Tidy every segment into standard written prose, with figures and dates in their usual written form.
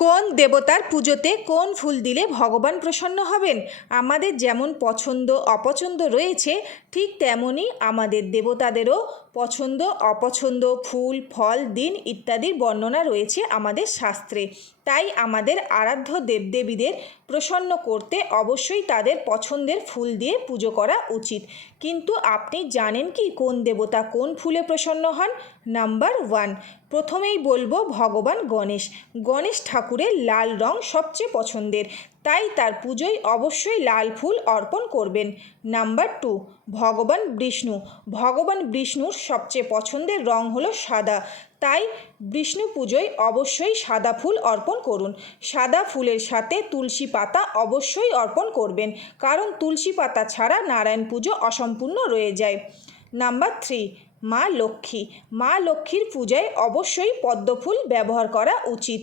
কোন দেবতার পুজোতে কোন ফুল দিলে ভগবান প্রসন্ন হবেন? আমাদের যেমন পছন্দ অপছন্দ রয়েছে, ঠিক তেমনই আমাদের দেবতাদেরও পছন্দ অপছন্দ, ফুল ফল দিন ইত্যাদির বর্ণনা রয়েছে আমাদের শাস্ত্রে। তাই আমাদের আরাধ্য দেবদেবীদের প্রসন্ন করতে অবশ্যই তাদের পছন্দের ফুল দিয়ে পুজো করা উচিত। কিন্তু আপনি জানেন কি কোন দেবতা কোন ফুলে প্রসন্ন হন? নাম্বার 1, প্রথমেই বলবো ভগবান গণেশ। গণেশ ঠাকুরের লাল রং সবচেয়ে পছন্দের, তাই তার পুজোয় অবশ্যই লাল ফুল অর্পণ করবেন। নাম্বার 2, ভগবান বিষ্ণু। ভগবান বিষ্ণুর সবচেয়ে পছন্দের রং হলো সাদা, তাই বিষ্ণু পুজোয় অবশ্যই সাদা ফুল অর্পণ করুন। সাদা ফুলের সাথে তুলসী পাতা অবশ্যই অর্পণ করবেন, কারণ তুলসী পাতা ছাড়া নারায়ণ পুজো অসম্পূর্ণ রয়ে যায়। নাম্বার 3, মা লক্ষ্মী। মা লক্ষ্মীর পূজায় অবশ্যই পদ্মফুল ব্যবহার করা উচিত।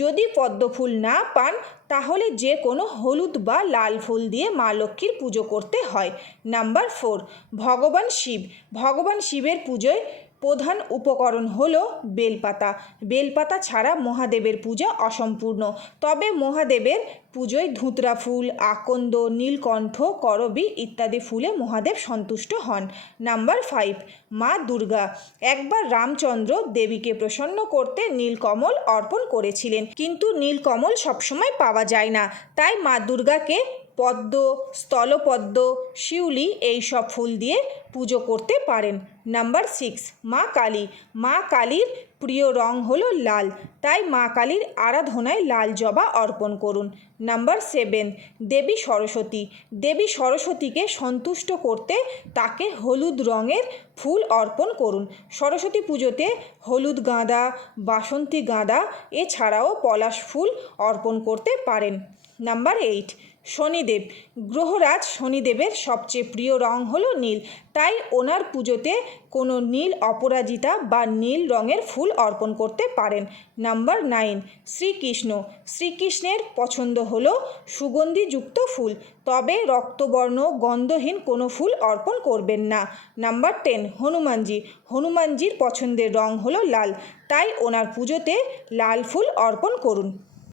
যদি পদ্মফুল না পান তাহলে যে কোনো হলুদ বা লাল ফুল দিয়ে মা লক্ষ্মীর পুজো করতে হয়। নাম্বার 4, ভগবান শিব। ভগবান শিবের পুজোয় প্রধান উপকরণ হলো বেলপাতা। বেলপাতা ছাড়া মহাদেবের পূজা অসম্পূর্ণ। তবে মহাদেবের পুজোয় ধুতরা ফুল, আকন্দ, নীলকণ্ঠ, করবী ইত্যাদি ফুলে মহাদেব সন্তুষ্ট হন। নাম্বার 5, মা দুর্গা। একবার রামচন্দ্র দেবীকে প্রসন্ন করতে নীলকমল অর্পণ করেছিলেন, কিন্তু নীলকমল সবসময় পাওয়া যায় না, তাই মা দুর্গাকে পদ্ম, স্থলপদ্ম, শিউলি এইসব ফুল দিয়ে পুজো করতে পারেন। নাম্বার 6, মা কালী। মা কালীর প্রিয় রং হলো লাল, তাই মা কালীর আরাধনায় লাল জবা অর্পণ করুন। নাম্বার 7, দেবী সরস্বতী। দেবী সরস্বতীকে সন্তুষ্ট করতে তাকে হলুদ রঙের ফুল অর্পণ করুন। সরস্বতী পুজোতে হলুদ গাঁদা, বাসন্তী গাঁদা এছাড়াও পলাশ ফুল অর্পণ করতে পারেন। নাম্বার 8, শনিদেব। গ্রহরাজ শনিদেবের সবচেয়ে প্রিয় রং হলো নীল, তাই ওনার পুজোতে কোনো নীল অপরাজিতা বা নীল রঙের ফুল অর্পণ করতে পারেন। নাম্বার 9, শ্রীকৃষ্ণ। শ্রীকৃষ্ণের পছন্দ হলো সুগন্ধিযুক্ত ফুল, তবে রক্তবর্ণ গন্ধহীন কোনো ফুল অর্পণ করবেন না। নাম্বার 10, হনুমানজি। হনুমানজির পছন্দের রং হলো লাল, তাই ওনার পুজোতে লাল ফুল অর্পণ করুন।